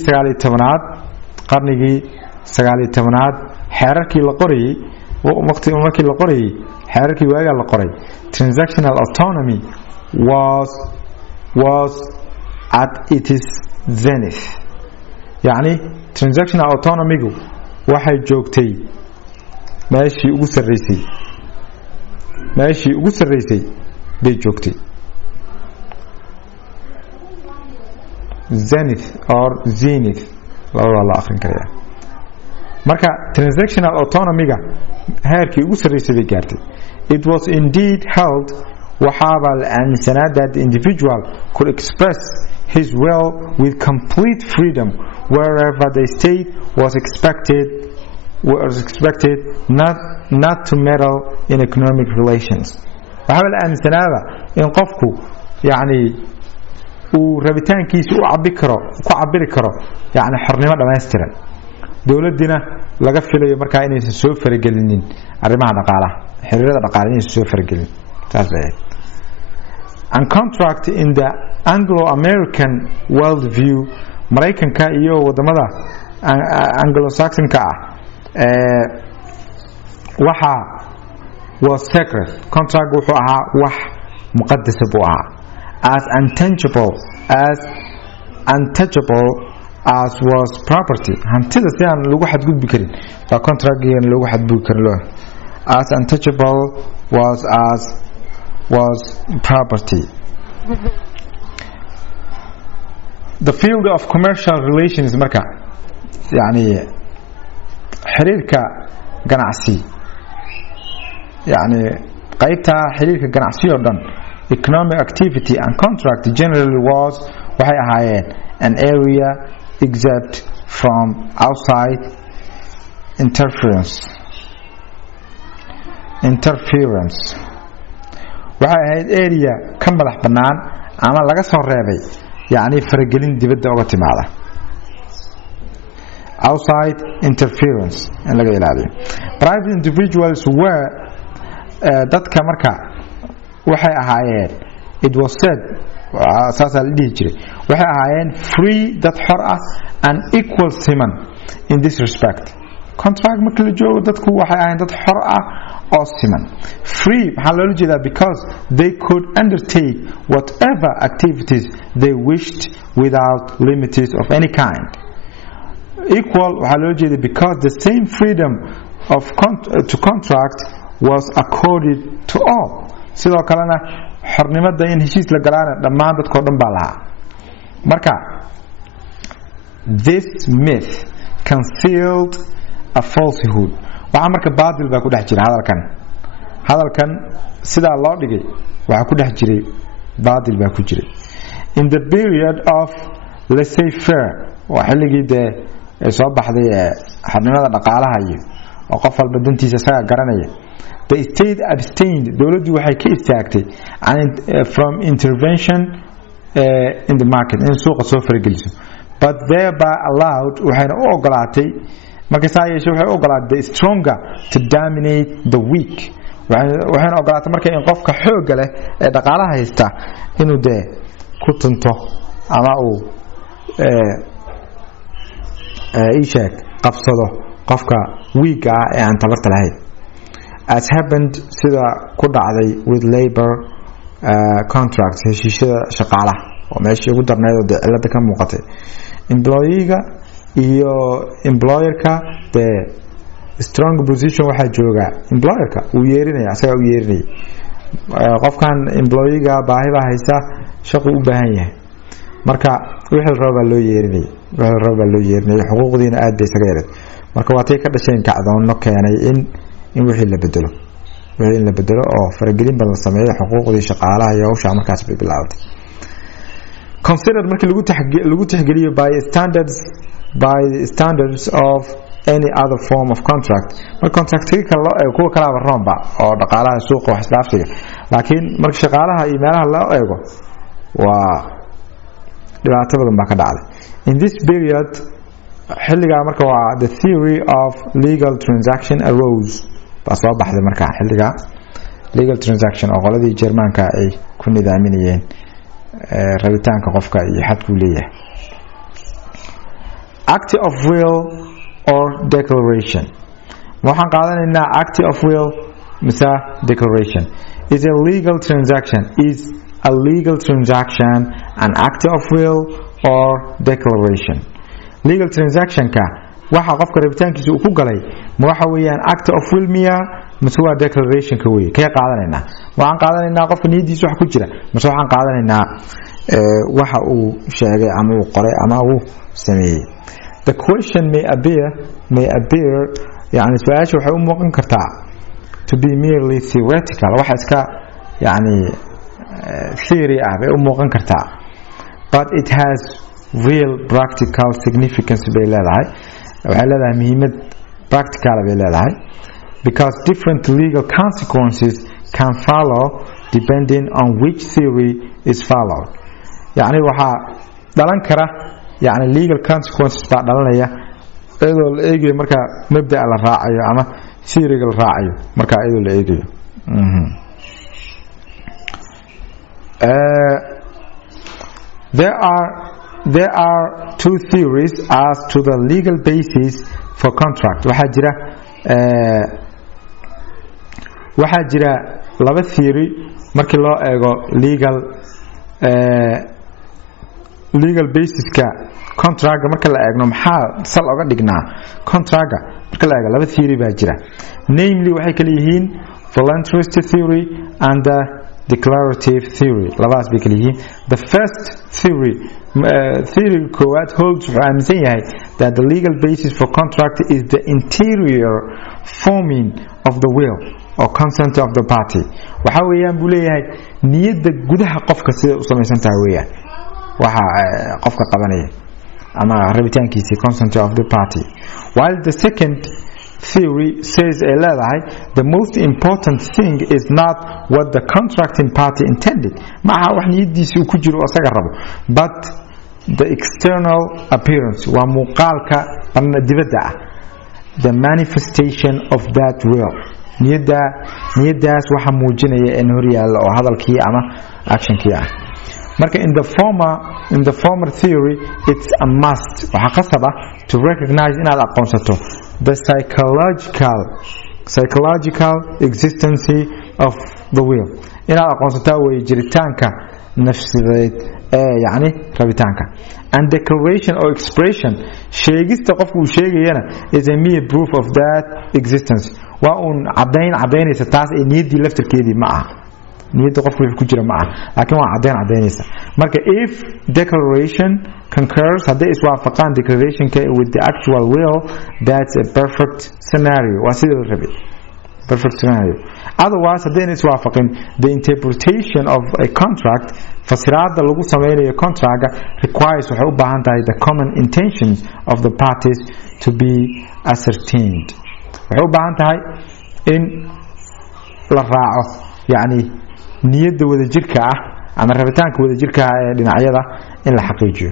19aad xeerarkii la qorayay markii la qorayay xeerarkii waaga la qoray transactional autonomy was at its zenith yani transactional autonomy-gu waxay joogtay meeshii ugu sarreysay bay joogtay zenith or zenith labada la akhrin karaya marka transactional autonomy-ga heerkii ugu sarreysay bay gaartay it was indeed held waxaaba la aaminsanaa that the individual could express his will with complete freedom wherever the state was expected not to meddle in economic relations waxaaba la aaminsanaaba in qofku yani uu rabitaankiisa ku cabiri karo yani xornimo dhammaystiran dawladina laga filayo markaa inaysan soo faragelinin arrimaha dhaqaalaha xiriirada dhaqaale inaysan soo faragelin taas bay and contract in the Anglo-American world view Maraykanka iyo wadamada Anglo-Saxonka waxa was sacred contract wuxuu ahaa wax muqadas buu ahaa as untouchable as was property hantida si aan lagu xadgudbi karin waa contract-gan lagu xadgudbi karin as untouchable was property the field of commercial relations marka yani xiriirka ganacsi yani qaybta xiriirka ganacsi oo dhan economic activity and contract generally waxay ahaayeen an area exempt from outside interference waxay ahayd area ka madax bannaan ama laga soo reebay yani faragelin dibadda uga timaada outside interference in laga ilaaliyo private individuals were dadka marka waxay ahaayeen it was said saasaa la dhihi jiray waxay ahaayeen free dad xor ah and equal siman in this respect contract marka la joogo dadku waxay ahaayeen dad xor ah oo siman free maxaa loola jeedaa because they could undertake whatever activities they wished without limits of any kind equal waxaa loola jeeda because the same freedom of to contract was accorded to all sidoo kalena xornimada in heshiis la galaana dhammaan dadkoo dhan baa lahaa marka this myth concealed a falsehood waxaa marka baadil baa ku dhex jira hadalkan sidaa loo dhigay waxaa ku dhex jiray baadil baa ku jiray in the period of laissez-faire waa xilligii dee ay soo baxday xornimada dhaqaalaha iyo oo qof walba dantiisa isaga garanaya. The state abstained dowladdu waxay ka istaagtay from intervention in the market in suuqa soo farageliso, but thereby allowed waxayna u ogolaatay markaysaa yeeshe waxay u ogolaatay the stronger to dominate the weak. waxayna ogolaatay marka in qofka xoogga leh ee dhaqaalaha haysta inuu dee ku tunto ama uu isheeg qabsado qofka weak-ga ah ee aan tabarta lahayn. As happened sida ku dhacday with labor contracts heshiisyada shaqaalaha oo meeshii ugu darneyd oo dee cilada ka muuqatay. Employee-ga iyo employer-ka dee strong position waxaa jooga employer-ka uu yeerinaya asaga u yeerinaya qofkan employee-ga baahi baa haysa shaqo u baahan yahay marka wixii raba loo yeerinaya xuquuqdiina aad bay isaga yareed marka waatay ka dhasheen kacdoono keenay in wixii la bedelo oo faragelin badan sameeyo xuquuqdii shaqaalaha iyo hawsha markaas bay bilowday. Considered markii lagu tixgeliyo by standards of any other form of contract marka contractiga kale loo eego kuwa kalaaba roomba oo dhaqaalaha suuqa wax isdhaafsiga laakiin marka shaqaalaha iyo meelaha loo eego waa dhibaato badan baa ka dhacday. In this period xilligaa marka waa the theory of legal transaction arose baa soo baxday marka xilligaa legal transaction oo qoladii Jermanka ay ku nidaaminayeen rabitaanka qofka iyo xadku leeyahay. Act of will or declaration waxaan qaadanaynaa act of will mise declaration is a legal transaction an act of will or declaration. Legal transactionka waxa qofka rabitaankiisa uu ku galay ma waxa weeyaan act of will miya mise waa declarationka weeye kee qaadanaynaa waxaan qaadanaynaa qofka niyadiisa wax ku jira mise waxaan qaadanaynaa waxa uu sheegay ama uu qoray ama uu sameeyay. The question may appear يعني سؤالش waxay u muuqan kartaa to be merely theoretical waxa iska yani theory ah bay u muuqan kartaa but it has real practical significance bay leedahay waxay leedahay muhiimad practical bay leedahay because different legal consequences can follow depending on which theory is followed yani waxa dhalan kara yani legal consequences baa dhalanaya iyadoo la eegayo marka mabda la raacayo ama theory-ga la raacayo marka iyadoo la eegayo there are two theories as to the legal basis for contract waxaa jira laba theory markii loo eego legal basiska contract marka la eegno maxaa sal uga dhignaa contract marka la eego laba theory baa jira namely waxay kala yihiin voluntarist theory and the declarative theory labaas bay kala yihiin. The first theory koowaad holds wuxuu aaminsan yahay that the legal basis for contract is the interior forming of the will or consent of the party waxa weeyaan buu leeyahay niyadda gudaha qofka sida u samaysan tahay weeyaan waxa qofka qabanaya ama rabitaankiisa consent of the party while the second theory says the most important thing is not what the contracting party intended maaha wax niyadiisa uu ku jiro asaga rabo but the external appearance waa muuqaalka dibadda ah the manifestation of that will niyadaas waxa muujinaya in hor yaalla oo hadalkii ama actionkii ah marka in the former theory it's a must waxa qasab ah to recognize inaad aqoonsato the psychological existence of the will inaad aqoonsataa way jiritaanka nafsiyeed yani rabitaanka and declaration or expression sheegista qofku uu sheegayana is a mere proof of that existence waa un cadaynaysa taas ee niyadii laftirkeedii ma aha niyadda qofku wixii ku jira ma aha laakiin waa cadaynaysa marka if declaration concurs hadday iswaafaqaan declarationka with the actual will that's a perfect scenario waa sida la rabay perfect scenario otherwise haddayna iswaafaqin the interpretation of a contract fasiraada lagu sameynayo contract requires waxay u baahan tahay the common intentions of the parties to be ascertained waxay u baahan tahay in la raaco yani niyada wadajirka ah ama rabitaanka wadajirka ah ee dhinacyada in la xaqiijiyo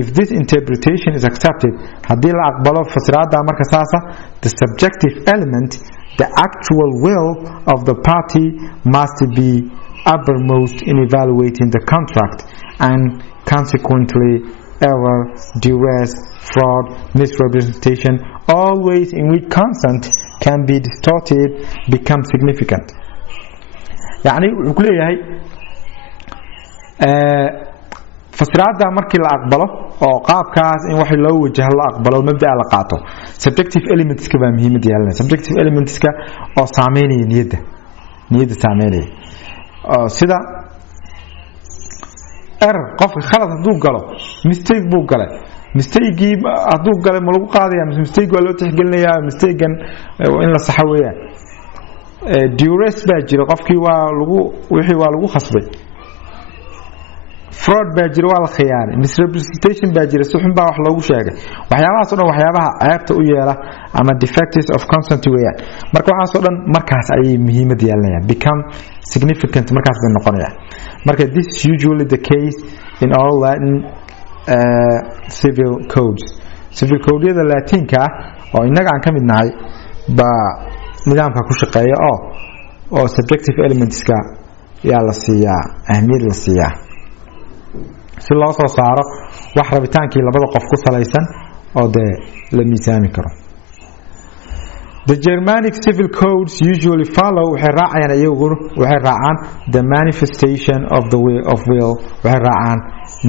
if this interpretation is accepted hadii la aqbalo fasiraada marka saasa the subjective element the actual will of the party must be uppermost in evaluating the contract and consequently error, duress, fraud, misrepresentation, always in which consent can be distorted become significant. يعني wuxuu leeyahay fasiraada markii la aqbalo oo qaabkaas in wax loo wajaho la aqbalo mabda la qaato subjective elements ka baa muhiimad yeelanaya subjective elements ka oo saameynaya niyada saameynaya sida error qofka khalad haduu galo mistake buu galay mistake haduu galay ma lagu qaadaya mistake waa loo tixgelinayaa mistake-gan in la saxo weeyaan duress baa jira qofkii wixii waa lagu khasbay fraud baa jira waa la khiyaanay misrepresentation baa jira si xun baa wax loogu sheegay waxyaabahaas oo dhan waxyaabaha ceebta u yeela ama defects of consent weeyaan marka waxaas oo dhan markaas ayay muhiimad yeelanayaan become significant markaas bay noqonayaan marka this is usually the case in all Latin civil codeyada Latinka oo inaga aan kamid nahay ba nidaamka ku shaqeeya oo subjective elementska yaa la siiyaa ahmiyad la siiyaa si loo soo saaro wax rabitaankii labada qof ku salaysan oo la miisaami karo The Germanic civil codes usually follow waxay raacaan the manifestation of the will waxay raacaan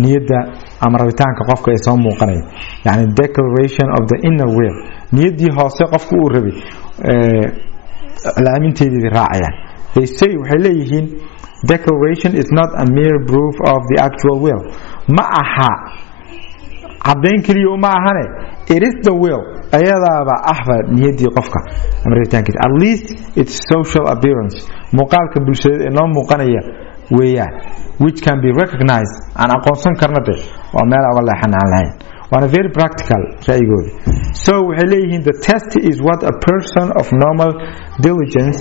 niyada ama rabitaanka qofka ee soo muuqanaya yani declaration of the inner will niyadii hoose qofku uu rabay laaminteedii raacayaan they say waxay leeyihiin declaration is not a mere proof of the actual will ma aha cadeyn kaliya ma ahane it is the will ayadaaba ahba niyadii qofka ama rabitaankiisa at least its social appearance muuqaalka bulshada ee noo muuqanaya weeyaan which can be recognized and aqoonsan karna waa meel uga leexan aan lahayn waana very practical ra'yigooda so waxay leeyihiin the test is what a person of normal diligence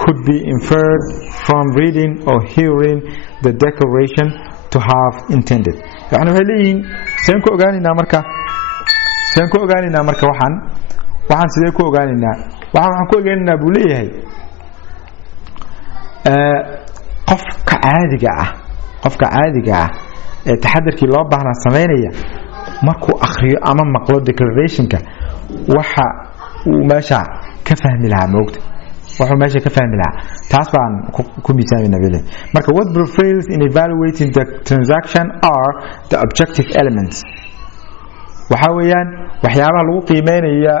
could be inferred from reading or hearing the declaration to have intended yani waxay leeyihiin seen ku ogaanaynaa marka waxaan sidee ku ogaanaynaa waxaan ku ogaanaynaa buu leeyahay qofka caadiga ah ee taxadarkii loo baahnaa sameynaya markuu akhriyo ama maqlo declarationka waxa uu meesha ka fahmi lahaa moogta wuxuu meesha ka fahmi lahaa taas baan ku miisaaminaa bile marka what prevails in evaluating the transaction are the objective elements waxa weeyaan waxyaabaha lagu qiimeynayo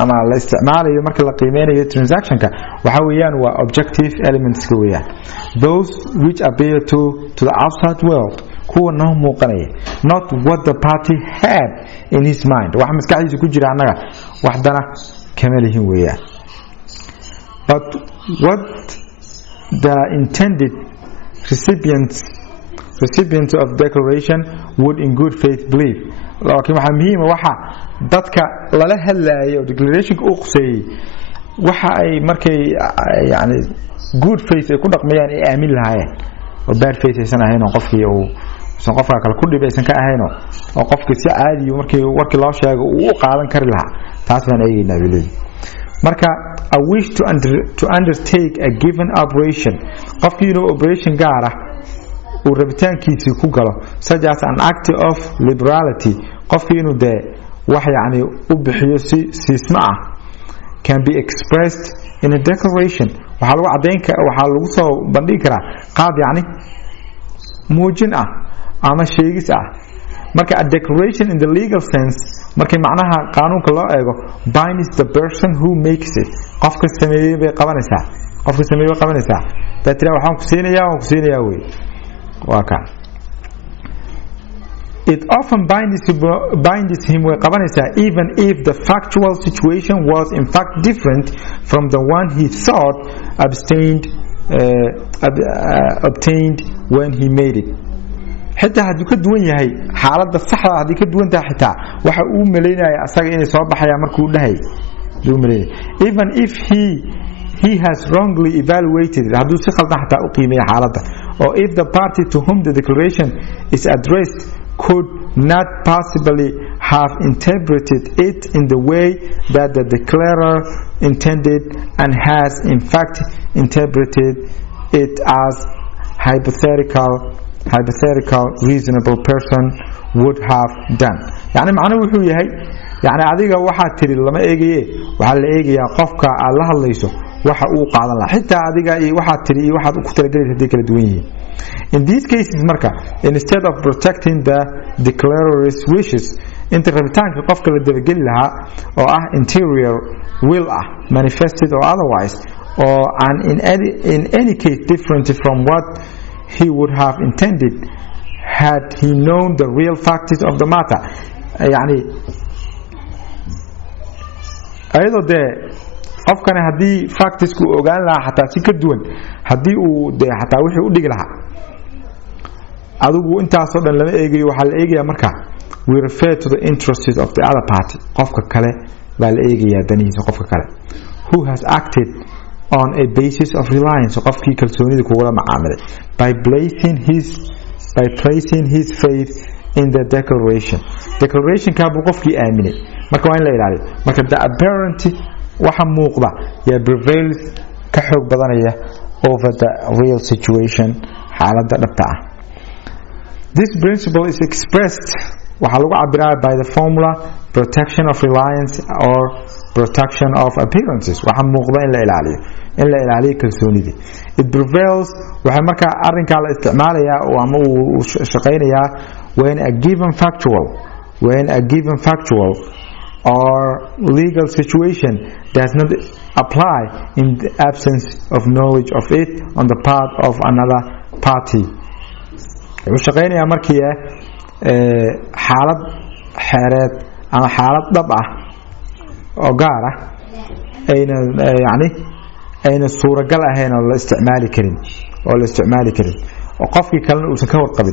ama la isticmaalayo marka la qiimeynayo transactionka waxa weeyaan waa objective elements ka weeyaan those which appear to the outside world kuwa noo muuqanaya not what the party had in his mind waxa maskaxdiisa ku jira anaga waxdana kama lihin weeyaan but what the intended recipients of declaration would in good faith believe laakiin waxa muhiim waxa dadka lala hadlaayo declarationka uu qusay waxa ay markay yani good faith ay ku dhaqmayaan ay aamin lahaayeen oo bad faith aysan ahayn oo qofkii uu qofka kale ku dhibaysan ka ahayn oo qofkii si caadi markii warkii loo sheego uu qaadan kari lahaa taas baan eegaynaa bilay marka I wish to undertake a given operation qofkii inuu operation gaar ah uu rabitaankiisa ku galo such as an act of liberality qofkii inuu wax yani u bixiyo si siisma ah can be expressed in a declaration waxa lagu cadeyn karaa waxa lagu soo bandhigi karaa qaab yani muujin ah ama sheegis ah marka a declaration in the legal sense markii macnaha qaanuunka loo eego binds the person who makes it qofka sameeyay bay qabanaysaa dadka waxaan ku siinayaa way waka it often binds him way qabanaysaa even if the factual situation was in fact different from the one he thought abstained obtained when he made it. حتى هذا كدوان يهي حالة الصحة هذه كدوان ده حتى وحقوق ملينا أساق إني صباح يا مركو ده even if he has wrongly evaluated هذا سقط حتى أقيم حالته or if the party to whom the declaration is addressed could not possibly have interpreted it in the way that the declarer intended and has in fact interpreted it as hypothetical reasonable person would have done. يعني معناه وحو يهي يعني adiga waxa tiri lama eegaye waxa la eegaya qofka Allah hadlayso waxa uu qaadan la xitaa adiga iyo waxa tiri iyo waxa ku talagalay hadii kala duwan yihiin. In these cases marka instead of protecting the declarer's wishes inta rabitaanka qofka la dabageli lahaa oo ah interior will manifested or otherwise or and in any case different from what he would have intended had he known the real facts of the matter. يعني أيضا ده قفكان هدي facts كو أوغان لها حتى تكدون هدي ده حتى وحي أدق لها أدوغو انت أصلا لما إيجي وحال إيجي مركا we refer to the interests of the other party قفك كلا بالإيجي يا دنيس قفك كلا who has acted on a basis of reliance قفكي كالسوني دي كوغلا معاملة by placing his faith in the declaration كابو قفكي آمني marka waa in la ilaaliyo marka the apparent waxa muuqda ya prevails ka xoog badanaya over the real situation xaaladda dhabta ah. This principle is expressed waxa lagu cabiraa by the formula protection of reliance or protection of appearances waxa muuqda in la ilaaliyo kalsoonida. It prevails waxa marka arrinka la isticmaalaya oo ama uu shaqeynaya when a given factual or legal situation does not apply in the absence of knowledge of it on the part of another party. وشقينا مركية حالة حالات أما حالة ضبعة أو قارة أين الصورة قلعة هنا الاستعمالي كريم وقفك كلنا وسكور قبل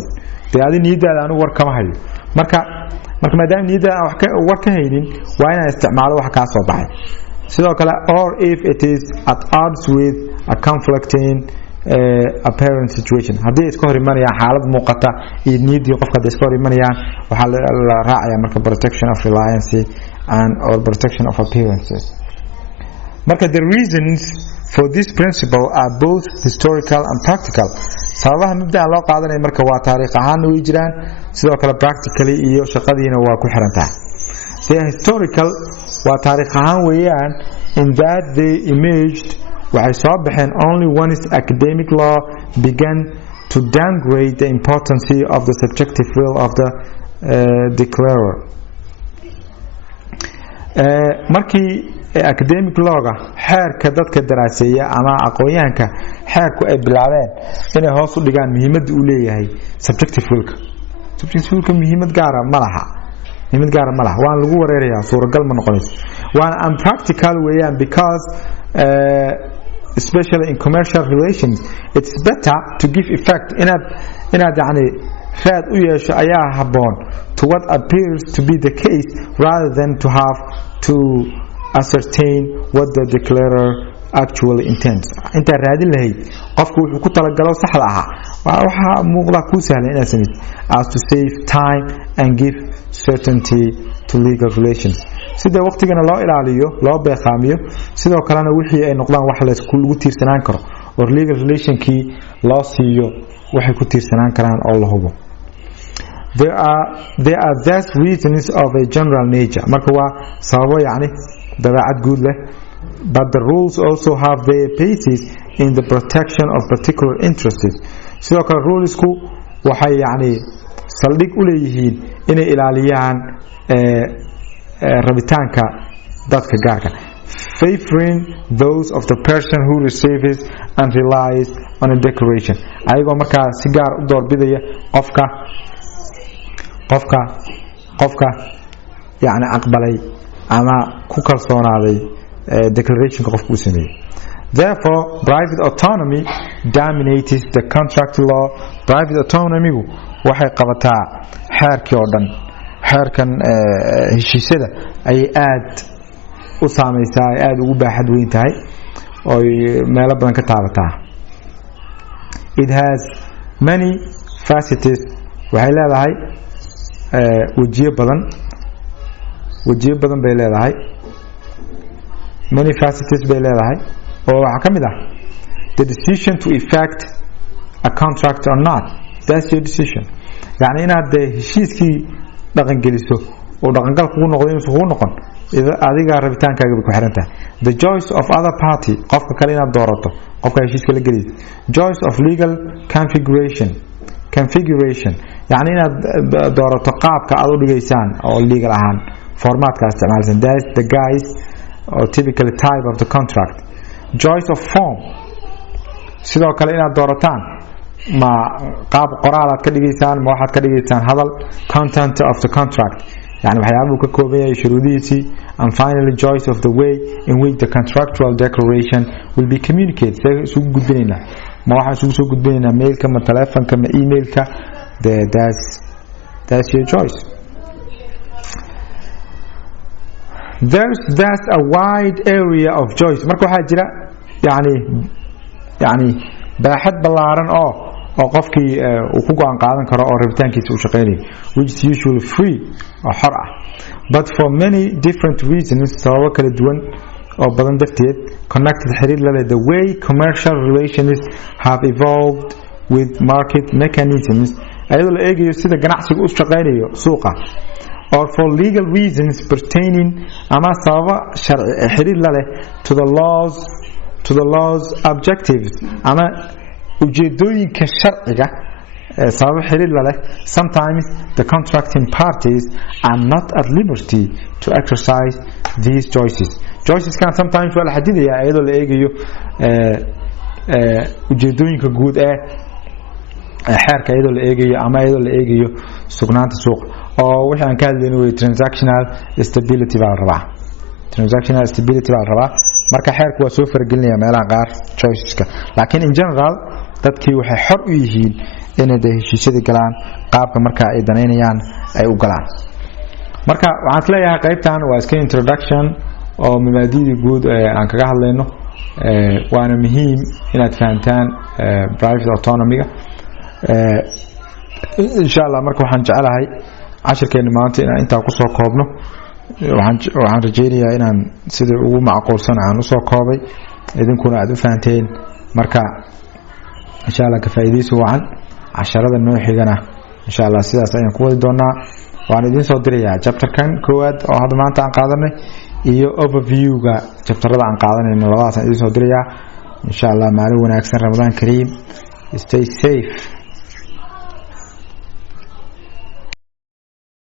بهذه نيدا لأنه وركم هاي مركا maadaama niyada war ka haynin waa inaan isticmaalo wax ka soo baxay sidoo kale or if it is at odds with a conflicting apparent situation hadii iska hor imanayaan xaalad muuqata iyo niyadii qofka iska hor imanayaan waxa la raacaya marka protection of reliance and or protection of appearances. Marka the reasons for this principle are both historical and practical. sababaha mabda'a loo qaadanay marka waa taariikh ahaan way jiraan sidoo kale practically iyo shaqadiina waa ku xiran tahay. The historical waa taariikh ahaan weeyaan in that they emerged waxay soo baxeen only once academic law began to downgrade the importance of the subjective will of the declarer. Markii academic lawga xeerka dadka daraaseeya ama aqoonyahanka xeerku ay bilaabeen inay hoos u dhigaan muhiimadda uu leeyahay subjective willka muhiimad gaar ma laha waan lagu wareerayaa suuragal ma noqonayso waan unpractical weeyaan because especially in commercial relations it's better to give effect inaad yani raad u yeesho ayaa haboon to what appears to be the case rather than to have to ascertain what the declarer actually intends. inta raadin lahayd qofku wuxuu ku talagalo saxda aha waxa muuqda ku sahlan inaad sameysid as to save time and give certainty to legal relations sida waqtigana loo ilaaliyo loo beeqaamiyo sidoo kalena wixii ay noqdaan wax la isku tiirsanaan karo or legal relationkii loo siiyo waxay ku tiirsanaan karaan oo la hubo. There are thus reasons of a general nature marka waa sababo yani dabeecad guud leh but the rules also have their basis in the protection of particular interests. sidoo kale rulesku waxay yani saldhig u leeyihiin inay ilaaliyaan rabitaanka dadka gaarka favoring those of the person who receives and relies on a declaration ayagoo markaa si gaar u doorbidaya qofka yani aqbalay ama ku kalsoonaaday declarationka qofku uu sameeyay. Therefore, private autonomy dominates the contract law. Private autonomy waxay qabataa xeerkii oo dhan. xeerkan heshiisyada ay aad u saameysaa, ay aad ugu baaxad weyn tahay oo meelo badan ka taabataa. It has many facets. waxay leedahay wajiyo badan bay leedahay. many facets bay leedahay oo waxa kamid ah the decision to effect a contract or not. That's your decision. yani inaad heshiiskii dhaqan geliso oo dhaqangal kugu noqdo inuu kugu noqon adiga rabitaankaaga ku xiran tahay. The choice of other party, qofka kale inaad doorato, qofka heshiiska la geliyo. Choice of legal configuration yani inaad doorato qaabka aad u dhigaysaan oo legal ahaan formatka isticmaalsan. That's the guise or typical type of the contract. Choice of form, sidoo kale inaad doorataan ma qaab qoraal aad ka dhigaysaan, ma waxaad ka dhigaysaan hadal. Content of the contract, yani waxyaabaha ka kooban yahay shuruudihiisii. And finally, choice of the way in which the contractual declaration will be communicated. isugu gudbinaynaa, ma waxaan isugu soo gudbinaynaa mailka, ma telefonka, ma emailka. That's your choice. There's a wide area of choice. marka waxaa jira yani baaxad ballaaran oo qofkii uu ku go'aan qaadan karo oo rabitaankiisa u shaqeynayo, which is usually free oo xor ah. But for many different reasons, sababo kala duwan oo badan darteed, connected xiriir la leh the way commercial relations have evolved with market mechanisms, ayadoo la eegayo sida ganacsigu u shaqeynayo suuqa. Or for legal reasons pertaining, ama sababa sharci xiriir la leh to the laws objectives, ama ujeedooyinka sharciga sababa xiriir la leh. Sometimes the contracting parties are not at liberty to exercise these choices. Choiceskan sometimes waa la xadidayaa iyadoo la eegayo ujeedooyinka guud ee xeerka, iyadoo la eegayo ama iyadoo la eegayo sugnaanta suuqa. oo wixii aan ka hadlayno way transactional stability baa la rabaa. marka xeerku waa soo faragelinaya meelaha qaar choiceska, laakiin in general dadkii waxay xor u yihiin inay heshiisyada galaan qaabka marka ay danaynayaan ay u galaan. marka waxaan ka leeyahay qaybtan waa iska introduction oo mabaadi'da guud aan kaga hadlayno. waana muhiim inaad fahantaan private autonomy-ga. insha Allah marka waxaan jecelahay cashirkeena maanta inaan intaa ku soo koobno. waxaan rajeynayaa inaan sida ugu macquulsan aan u soo koobay, idinkuna aad u fahanteen. marka insha Allah ka faa'iideyso wacan casharada noo xigana insha Allah sidaas ayaan ku wadi doonaa. waan idin soo dirayaa chapterkan koowaad oo hadda maanta aan qaadanay iyo overview-ga chapterada aan qaadanayno, labadaas aan idin soo dirayaa insha Allah. maalin wanaagsan, Ramadan Kariim. Stay safe.